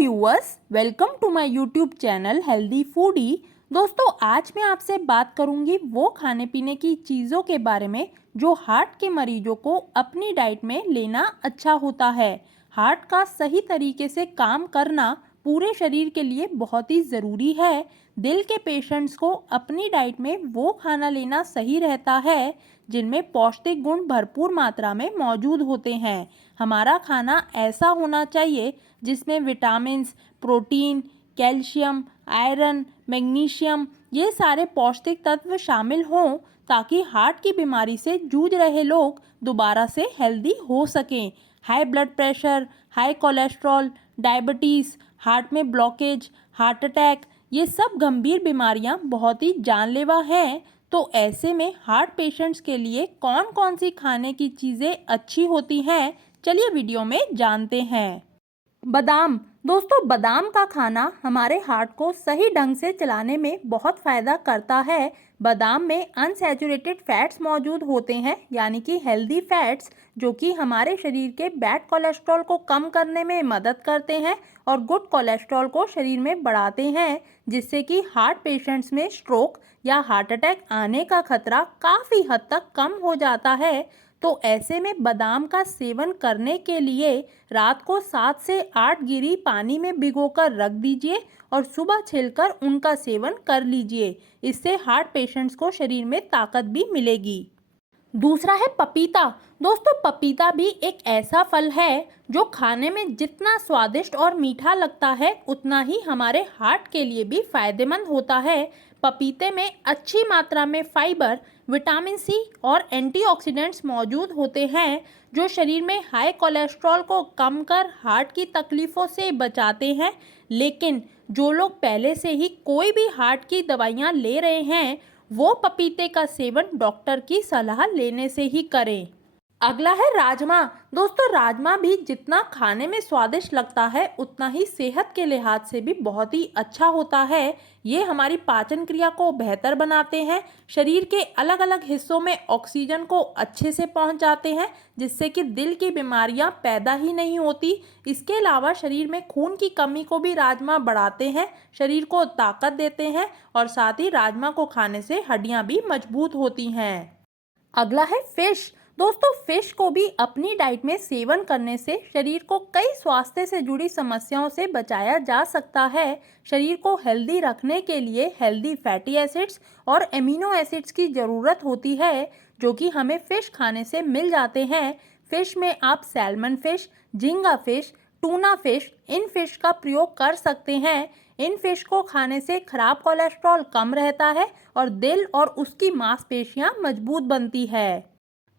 Viewers, welcome to my YouTube channel Healthy Foodie. दोस्तों, आज मैं आपसे बात करूंगी वो खाने पीने की चीज़ों के बारे में जो हार्ट के मरीजों को अपनी डाइट में लेना अच्छा होता है। हार्ट का सही तरीके से काम करना पूरे शरीर के लिए बहुत ही ज़रूरी है। दिल के पेशेंट्स को अपनी डाइट में वो खाना लेना सही रहता है जिनमें पौष्टिक गुण भरपूर मात्रा में मौजूद होते हैं। हमारा खाना ऐसा होना चाहिए जिसमें vitamins, protein, calcium, iron, magnesium ये सारे पौष्टिक तत्व शामिल हों ताकि हार्ट की बीमारी से जूझ रहे लोग दोबारा से हेल्दी हो सकें। High blood pressure, high cholesterol, diabetes, heart में ब्लॉकेज, हार्ट अटैक ये सब गंभीर बीमारियां बहुत ही जानलेवा हैं। तो ऐसे में हार्ट पेशेंट्स के लिए कौन कौन सी खाने की चीज़ें अच्छी होती हैं, चलिए वीडियो में जानते हैं। बादाम। दोस्तों, बादाम का खाना हमारे हार्ट को सही ढंग से चलाने में बहुत फ़ायदा करता है। बादाम में अनसैचुरेटेड फैट्स मौजूद होते हैं, यानी कि हेल्दी फैट्स, जो कि हमारे शरीर के बैड कोलेस्ट्रॉल को कम करने में मदद करते हैं और गुड कोलेस्ट्रॉल को शरीर में बढ़ाते हैं, जिससे कि हार्ट पेशेंट्स में स्ट्रोक या हार्ट अटैक आने का खतरा काफ़ी हद तक कम हो जाता है। तो ऐसे में बादाम का सेवन करने के लिए रात को 7 से 8 गिरी पानी में भिगोकर रख दीजिए और सुबह छीलकर उनका सेवन कर लीजिए। इससे हार्ट पेशेंट्स को शरीर में ताकत भी मिलेगी। दूसरा है पपीता। दोस्तों, पपीता भी एक ऐसा फल है जो खाने में जितना स्वादिष्ट और मीठा लगता है उतना ही हमारे हार्ट के लिए भी फायदेमंद होता है। पपीते में अच्छी मात्रा में फाइबर, विटामिन सी और एंटीऑक्सीडेंट्स मौजूद होते हैं जो शरीर में हाई कोलेस्ट्रॉल को कम कर हार्ट की तकलीफ़ों से बचाते हैं। लेकिन जो लोग पहले से ही कोई भी हार्ट की दवाइयाँ ले रहे हैं वो पपीते का सेवन डॉक्टर की सलाह लेने से ही करें। अगला है राजमा। दोस्तों, राजमा भी जितना खाने में स्वादिष्ट लगता है उतना ही सेहत के लिहाज से भी बहुत ही अच्छा होता है। ये हमारी पाचन क्रिया को बेहतर बनाते हैं, शरीर के अलग अलग हिस्सों में ऑक्सीजन को अच्छे से पहुंचाते हैं, जिससे कि दिल की बीमारियां पैदा ही नहीं होती। इसके अलावा शरीर में खून की कमी को भी राजमा बढ़ाते हैं, शरीर को ताकत देते हैं और साथ ही राजमा को खाने से हड्डियां भी मजबूत होती हैं। अगला है फिश। दोस्तों, फिश को भी अपनी डाइट में सेवन करने से शरीर को कई स्वास्थ्य से जुड़ी समस्याओं से बचाया जा सकता है। शरीर को हेल्दी रखने के लिए हेल्दी फैटी एसिड्स और एमिनो एसिड्स की ज़रूरत होती है, जो कि हमें फ़िश खाने से मिल जाते हैं। फ़िश में आप सैल्मन फ़िश, झींगा फ़िश, टूना फ़िश, इन फ़िश का प्रयोग कर सकते हैं। इन फ़िश को खाने से खराब कोलेस्ट्रॉल कम रहता है और दिल और उसकी मांसपेशियां मजबूत बनती है।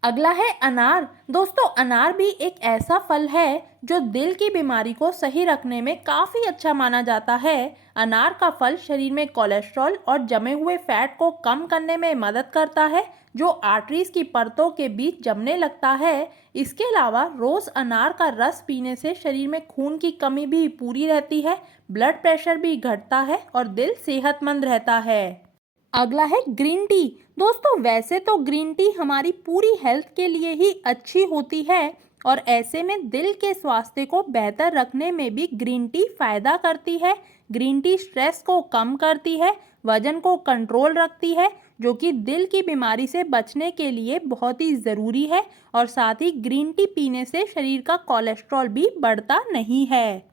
अगला है अनार। दोस्तों, अनार भी एक ऐसा फल है जो दिल की बीमारी को सही रखने में काफ़ी अच्छा माना जाता है। अनार का फल शरीर में कोलेस्ट्रॉल और जमे हुए फैट को कम करने में मदद करता है, जो आर्टरीज की परतों के बीच जमने लगता है। इसके अलावा रोज़ अनार का रस पीने से शरीर में खून की कमी भी पूरी रहती है, ब्लड प्रेशर भी घटता है और दिल सेहतमंद रहता है। अगला है ग्रीन टी। दोस्तों, वैसे तो ग्रीन टी हमारी पूरी हेल्थ के लिए ही अच्छी होती है और ऐसे में दिल के स्वास्थ्य को बेहतर रखने में भी ग्रीन टी फायदा करती है। ग्रीन टी स्ट्रेस को कम करती है, वजन को कंट्रोल रखती है, जो कि दिल की बीमारी से बचने के लिए बहुत ही ज़रूरी है और साथ ही ग्रीन टी पीने से शरीर का कोलेस्ट्रॉल भी बढ़ता नहीं है।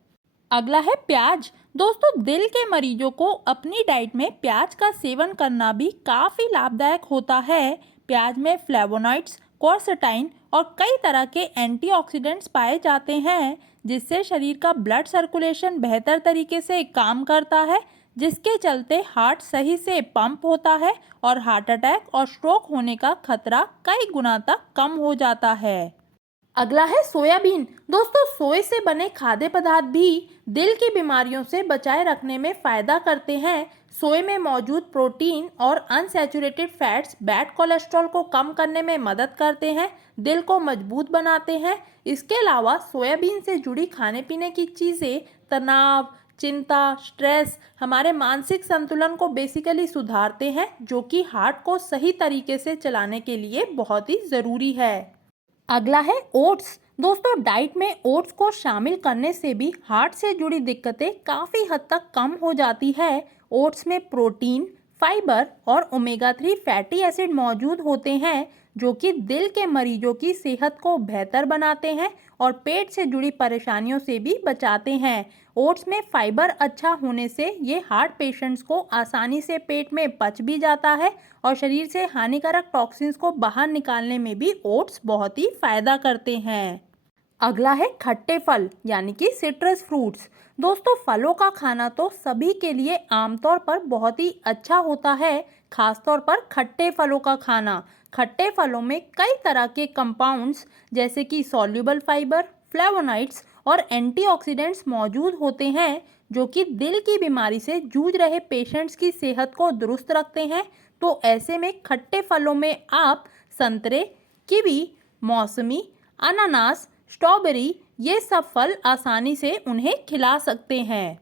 अगला है प्याज। दोस्तों, दिल के मरीजों को अपनी डाइट में प्याज का सेवन करना भी काफ़ी लाभदायक होता है। प्याज में फ्लेवोनॉइड्स, क्वरसेटाइन और कई तरह के एंटीऑक्सीडेंट्स पाए जाते हैं, जिससे शरीर का ब्लड सर्कुलेशन बेहतर तरीके से काम करता है, जिसके चलते हार्ट सही से पंप होता है और हार्ट अटैक और स्ट्रोक होने का खतरा कई गुना तक कम हो जाता है। अगला है सोयाबीन। दोस्तों, सोए से बने खाद्य पदार्थ भी दिल की बीमारियों से बचाए रखने में फ़ायदा करते हैं। सोए में मौजूद प्रोटीन और अनसैचुरेटेड फैट्स बैड कोलेस्ट्रॉल को कम करने में मदद करते हैं, दिल को मजबूत बनाते हैं। इसके अलावा सोयाबीन से जुड़ी खाने पीने की चीज़ें तनाव, चिंता, स्ट्रेस, हमारे मानसिक संतुलन को बेसिकली सुधारते हैं, जो कि हार्ट को सही तरीके से चलाने के लिए बहुत ही ज़रूरी है। अगला है ओट्स। दोस्तों डाइट में ओट्स को शामिल करने से भी हार्ट से जुड़ी दिक्कतें काफ़ी हद तक कम हो जाती है। ओट्स में प्रोटीन, फाइबर और ओमेगा 3 फैटी एसिड मौजूद होते हैं जो कि दिल के मरीजों की सेहत को बेहतर बनाते हैं और पेट से जुड़ी परेशानियों से भी बचाते हैं। ओट्स में फाइबर अच्छा होने से ये हार्ट पेशेंट्स को आसानी से पेट में पच भी जाता है और शरीर से हानिकारक टॉक्सिन्स को बाहर निकालने में भी ओट्स बहुत ही फायदा करते हैं। अगला है खट्टे फल यानी कि सिट्रस फ्रूट्स। दोस्तों फलों का खाना तो सभी के लिए आमतौर पर बहुत ही अच्छा होता है, खासतौर पर खट्टे फलों का खाना। खट्टे फलों में कई तरह के कंपाउंड्स जैसे कि सॉल्युबल फाइबर, फ्लेवोनॉइड्स और एंटीऑक्सीडेंट्स मौजूद होते हैं जो कि दिल की बीमारी से जूझ रहे पेशेंट्स की सेहत को दुरुस्त रखते हैं। तो ऐसे में खट्टे फलों में आप संतरे, कीवी, मौसमी, अनानास, स्ट्रॉबेरी ये सब फल आसानी से उन्हें खिला सकते हैं।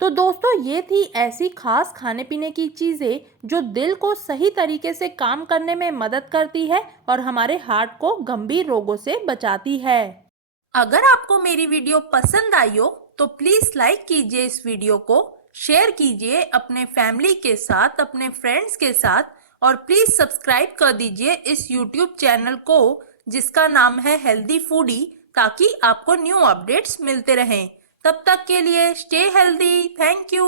तो दोस्तों ये थी ऐसी खास खाने पीने की चीज़ें जो दिल को सही तरीके से काम करने में मदद करती है और हमारे हार्ट को गंभीर रोगों से बचाती है। अगर आपको मेरी वीडियो पसंद आई हो तो प्लीज़ लाइक कीजिए इस वीडियो को, शेयर कीजिए अपने फैमिली के साथ, अपने फ्रेंड्स के साथ और प्लीज़ सब्सक्राइब कर दीजिए इस यूट्यूब चैनल को जिसका नाम है हेल्दी फूडी, ताकि आपको न्यू अपडेट्स मिलते रहें। तब तक के लिए स्टे हेल्दी। Thank you.